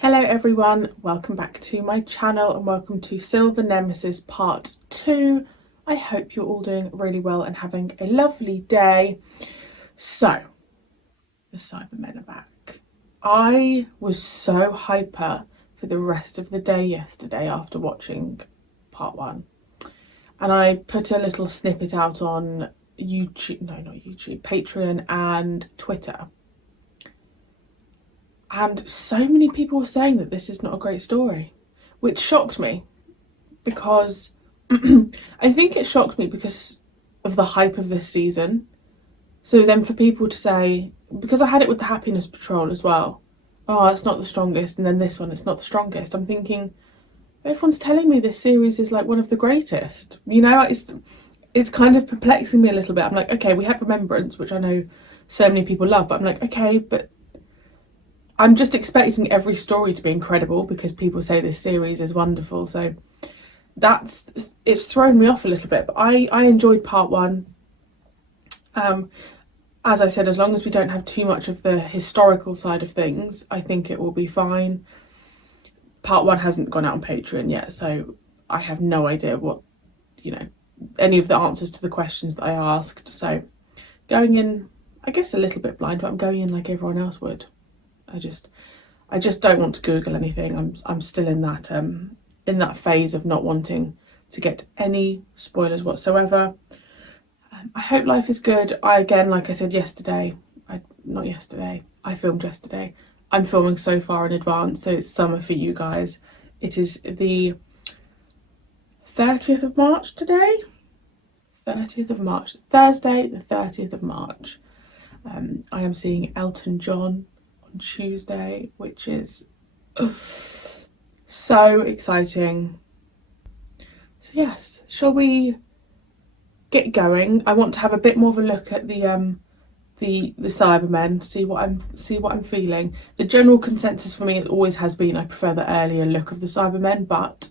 Hello everyone, welcome back to my channel and welcome to Silver Nemesis part 2. I hope you're all doing really well and having a lovely day. So, the Cybermen are back. I was so hyper for the rest of the day yesterday after watching part 1. And I put a little snippet out on YouTube, no not YouTube, Patreon and Twitter. And so many people were saying that this is not a great story, which shocked me because I think it shocked me because of the hype of this season. So then for people to say, because I had it with the Happiness Patrol as well, oh, it's not the strongest, and then this one, it's not the strongest. I'm thinking, everyone's telling me this series is like one of the greatest. You know, it's kind of perplexing me a little bit. I'm like, okay, we had Remembrance, which I know so many people love, but I'm like, okay, but I'm just expecting every story to be incredible because people say this series is wonderful. So it's thrown me off a little bit. But I enjoyed part 1. As I said, as long as we don't have too much of the historical side of things, I think it will be fine. Part 1 hasn't gone out on Patreon yet, so I have no idea what, any of the answers to the questions that I asked. So going in, I guess a little bit blind, but I'm going in like everyone else would. I just don't want to Google anything. I'm still in that phase of not wanting to get any spoilers whatsoever. I hope life is good. Again, like I said yesterday, I filmed yesterday. I'm filming so far in advance, so it's summer for you guys. It is the 30th of March today. 30th of March, Thursday, the 30th of March. I am seeing Elton John on Tuesday, which is so exciting. So yes, shall we get going? I want to have a bit more of a look at the Cybermen, see what I'm feeling. The general consensus for me always has been I prefer the earlier look of the Cybermen, but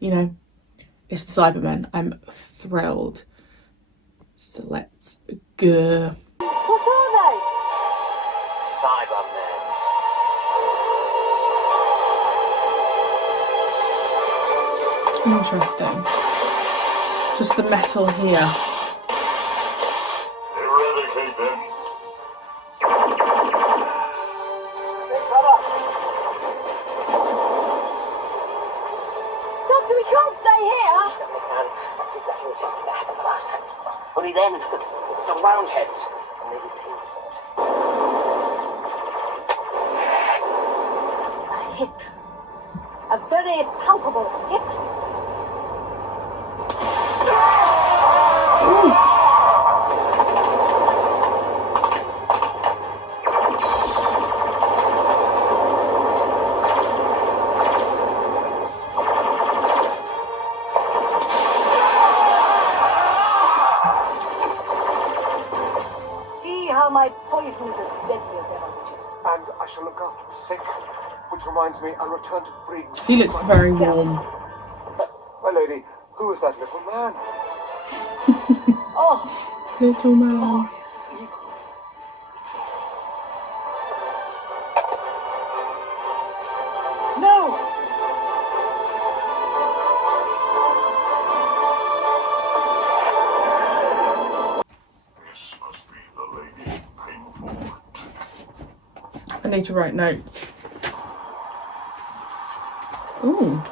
it's the Cybermen. I'm thrilled. So let's go. What are they? Cybermen. Interesting. Just the metal here. Eradicate them. Doctor, we can't stay here. Certainly can. That's exactly the system that happened the last time. Only then, it's the roundheads, and they were painful. A hit. A very palpable hit. See how my poison is as deadly as ever, Richard. And I shall look after the sick, which reminds me, I'll return to Briggs. He looks very warm. My lady, who is that little man? Oh, Little man. glorious evil. It is. No! This must be the lady painful. I need to write notes. Ooh.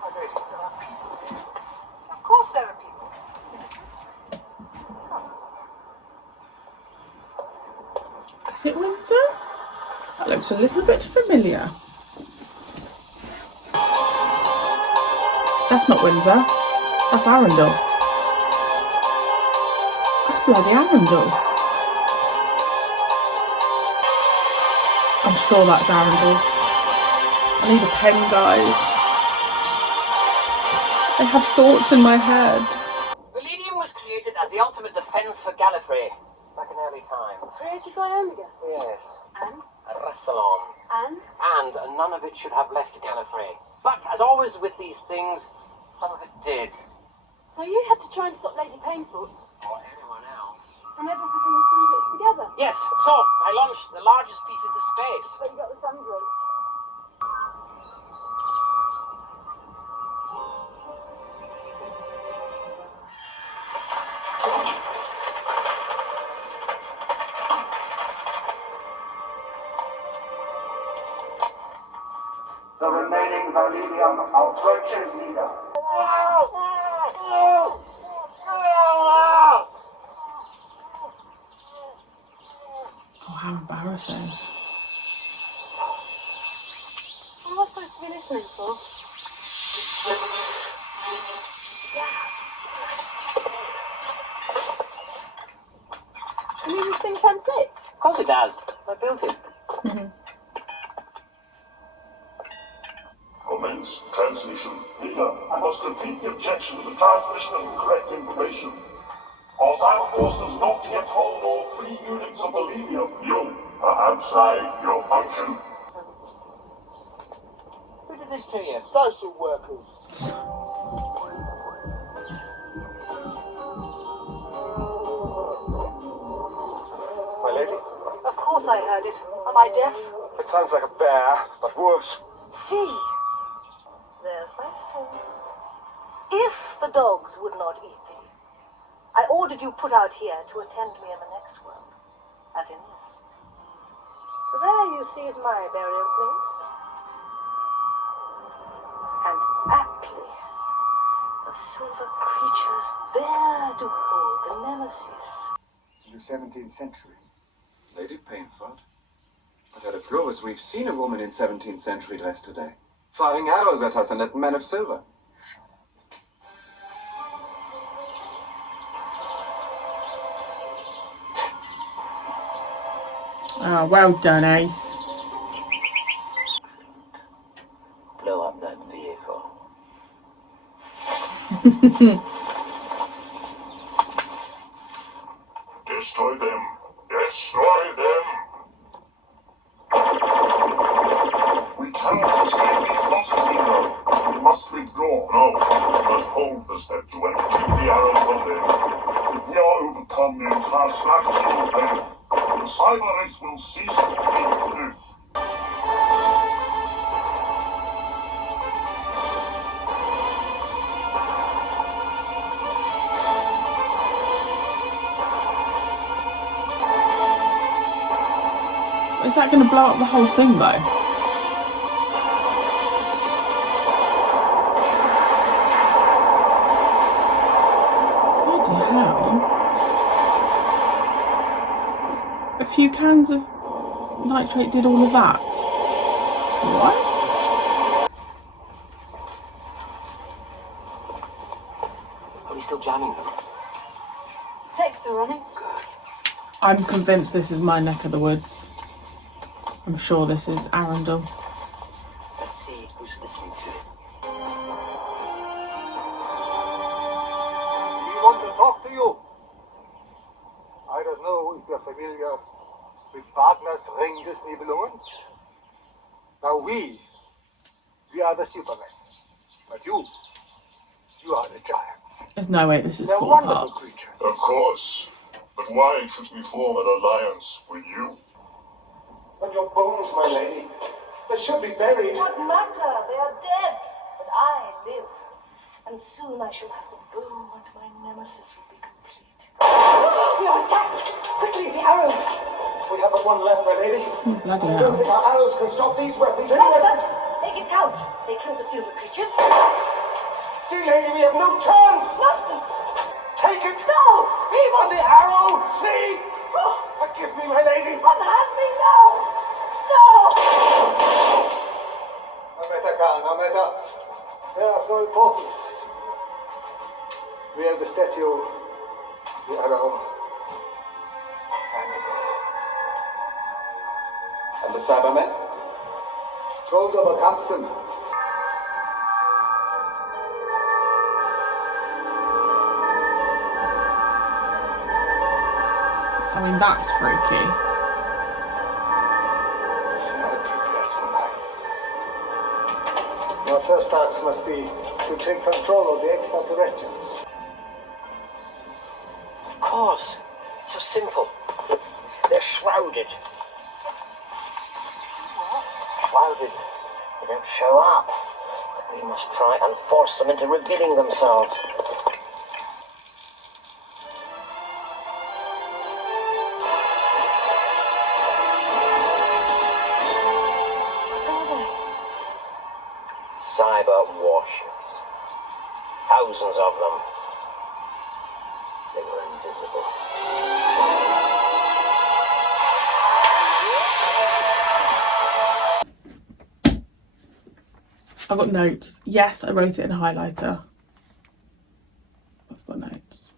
My lady, there are people. Of course there are people. Mrs. Is it Windsor? That looks a little bit familiar. That's not Windsor. That's Arundel. That's bloody Arundel. I'm sure that's Arundel. I need a pen, guys. I have thoughts in my head. Millennium was created as the ultimate defense for Gallifrey back in early times. Created by Omega. Yes. And? Rassilon. And none of it should have left Gallifrey. But as always with these things, some of it did. So you had to try and stop Lady Painful Or anyone else. from ever putting the 3 bits together? Yes, so I launched the largest piece into space. But you got the sun drill. The remaining Valerium approaches leader. Oh, how embarrassing. What am I supposed to be listening for? I mean, this thing transmits. Of course it does. I built it. Commence transmission. Leader, I must repeat the objection to the transmission of incorrect information. Our cyber force does not yet hold all 3 units of Valerium. You are outside your function. Who did this to you? Social workers. My lady? Of course I heard it. Am I deaf? It sounds like a bear, but worse. See. There's my stone. If the dogs would not eat me, I ordered you put out here to attend me in the next world, as in this. There you see is my burial place. And aptly, the silver creatures there do hold the Nemesis. In the 17th century. Lady Painford? But at the Flores, we've seen a woman in 17th century dress today, firing arrows at us and at men of silver. Oh, well done, Ace. Blow up that vehicle. Destroy them. Destroy them. We cannot sustain these losses, leader. We must withdraw. No, we must hold the statue and keep the arrows from them. If we are overcome, the entire strategy will fail. The cyber race will cease to exist. Is that going to blow up the whole thing, though? Bloody hell. A few cans of nitrate did all of that. What? Are we still jamming them? Tape's still running. I'm convinced this is my neck of the woods. I'm sure this is Arundel. Let's see who's listening to it. We want to talk to you. I don't know if you're familiar with Wagner's Ring des Nibelungen. Now we are the Supermen. But you are the giants. There's no way this is They're Four wonderful Parts. creatures. Of course. But why should we form an alliance with you? But your bones, my lady, they should be buried. What matter? They are dead. But I live. And soon I shall have the bow and my nemesis will be complete. We are attacked! Quickly, the arrows! We haven't one left, my lady. Bloody I don't hell. think our arrows can stop these weapons anyway. Nonsense! Make it count! They killed the silver creatures. See, lady, we have no chance. Nonsense! Take it. No! Feeble! And the arrow, see? Forgive me, my lady. Unhand me now! No! Ameta, Khan, Ameta. They are so important. We have the statue, the arrow, and the bow. And the Cybermen? Gold overcomes them. I mean, that's freaky. Shall prepares for life. Our first task must be to take control of the extraterrestrials. Of course. So simple. They're shrouded. Shrouded. They don't show up. But we must try and force them into revealing themselves. What are they? Cyber warships. Thousands of them. They were invisible. I've got notes. Yes, I wrote it in a highlighter. I've got notes.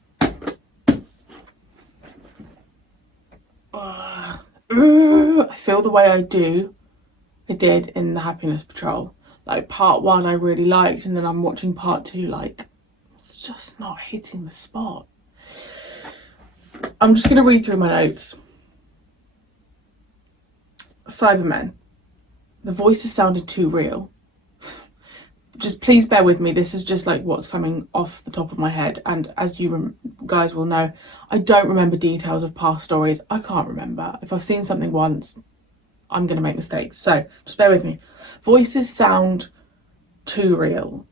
I feel the way I did in the Happiness Patrol. Like part 1 I really liked, and then I'm watching part 2 like it's just not hitting the spot. I'm just going to read through my notes. Cybermen. The voices sounded too real. Just please bear with me. This is just like what's coming off the top of my head. And as you guys will know, I don't remember details of past stories. I can't remember. If I've seen something once, I'm going to make mistakes. So just bear with me. Voices sound too real.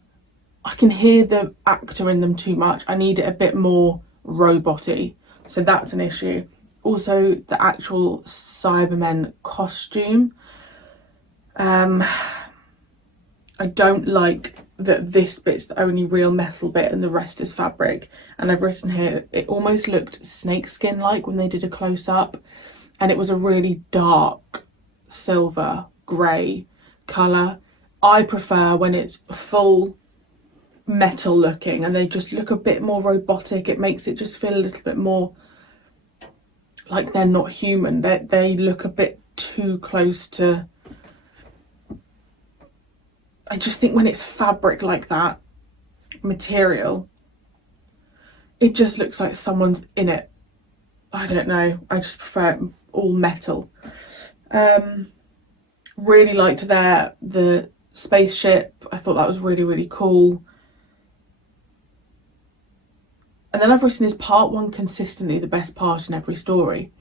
I can hear the actor in them too much. I need it a bit more robot-y. So that's an issue. Also, the actual Cybermen costume. I don't like that this bit's the only real metal bit and the rest is fabric. And I've written here, it almost looked snakeskin-like when they did a close-up. And it was a really dark silver, grey colour. I prefer when it's full metal looking and they just look a bit more robotic. It makes it just feel a little bit more like they're not human. They look a bit too close to... I just think when it's fabric like that, material, it just looks like someone's in it. I don't know. I just prefer it all metal. Really liked the spaceship. I thought that was really, really cool. And then I've written, is part 1 consistently the best part in every story?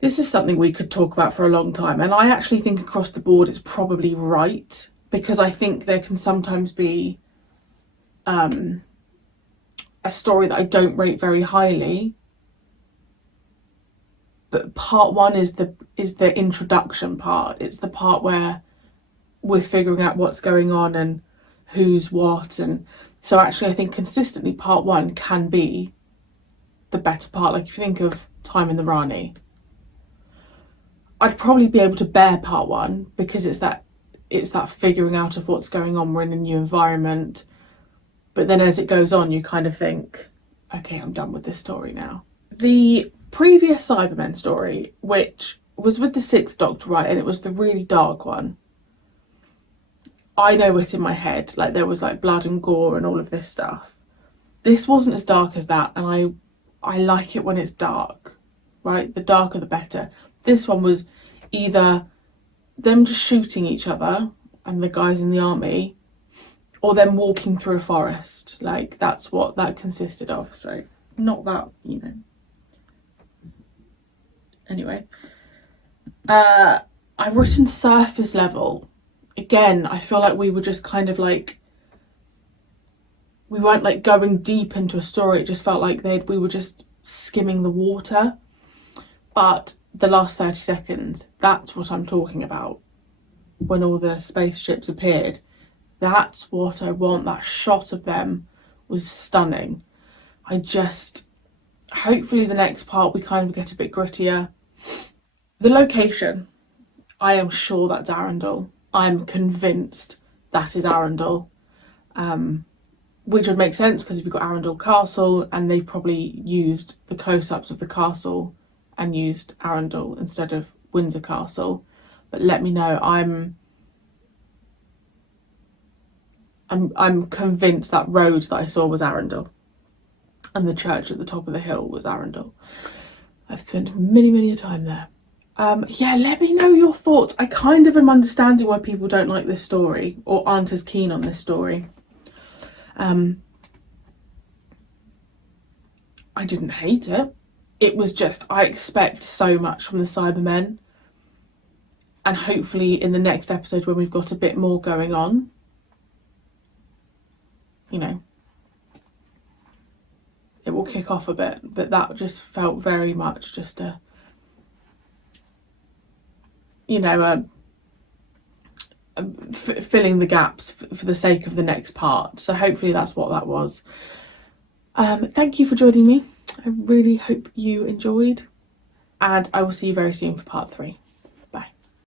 This is something we could talk about for a long time, and I actually think across the board it's probably right, because I think there can sometimes be a story that I don't rate very highly, but part 1 is the introduction part. It's the part where we're figuring out what's going on and who's what, and so actually I think consistently part 1 can be the better part. Like if you think of Time in the Rani, I'd probably be able to bear part 1 because it's that figuring out of what's going on. We're in a new environment, but then as it goes on, you kind of think, okay, I'm done with this story now. The previous Cybermen story, which was with the 6th Doctor, right, and it was the really dark one. I know it in my head, like there was like blood and gore and all of this stuff. This wasn't as dark as that, and I like it when it's dark, right? The darker the better. This one was either them just shooting each other and the guys in the army, or them walking through a forest. Like that's what that consisted of. So not that, you know. Anyway, I've written surface level. Again, I feel like we were just kind of like, we weren't like going deep into a story. It just felt like we were just skimming the water. But the last 30 seconds, that's what I'm talking about. When all the spaceships appeared, that's what I want. That shot of them was stunning. Hopefully the next part we kind of get a bit grittier. The location, I am sure that's Arundel. I'm convinced that is Arundel. Which would make sense because if you've got Arundel Castle, and they've probably used the close-ups of the castle and used Arundel instead of Windsor Castle. But let me know. I'm convinced that road that I saw was Arundel, and the church at the top of the hill was Arundel. I've spent many a time there. Yeah, let me know your thoughts. I kind of am understanding why people don't like this story or aren't as keen on this story. I didn't hate it. it was just, I expect so much from the Cybermen, and hopefully in the next episode when we've got a bit more going on, you know, it will kick off a bit. But that just felt very much just a, you know, filling the gaps for the sake of the next part. So hopefully that's what that was. Thank you for joining me. I really hope you enjoyed, and I will see you very soon for part 3.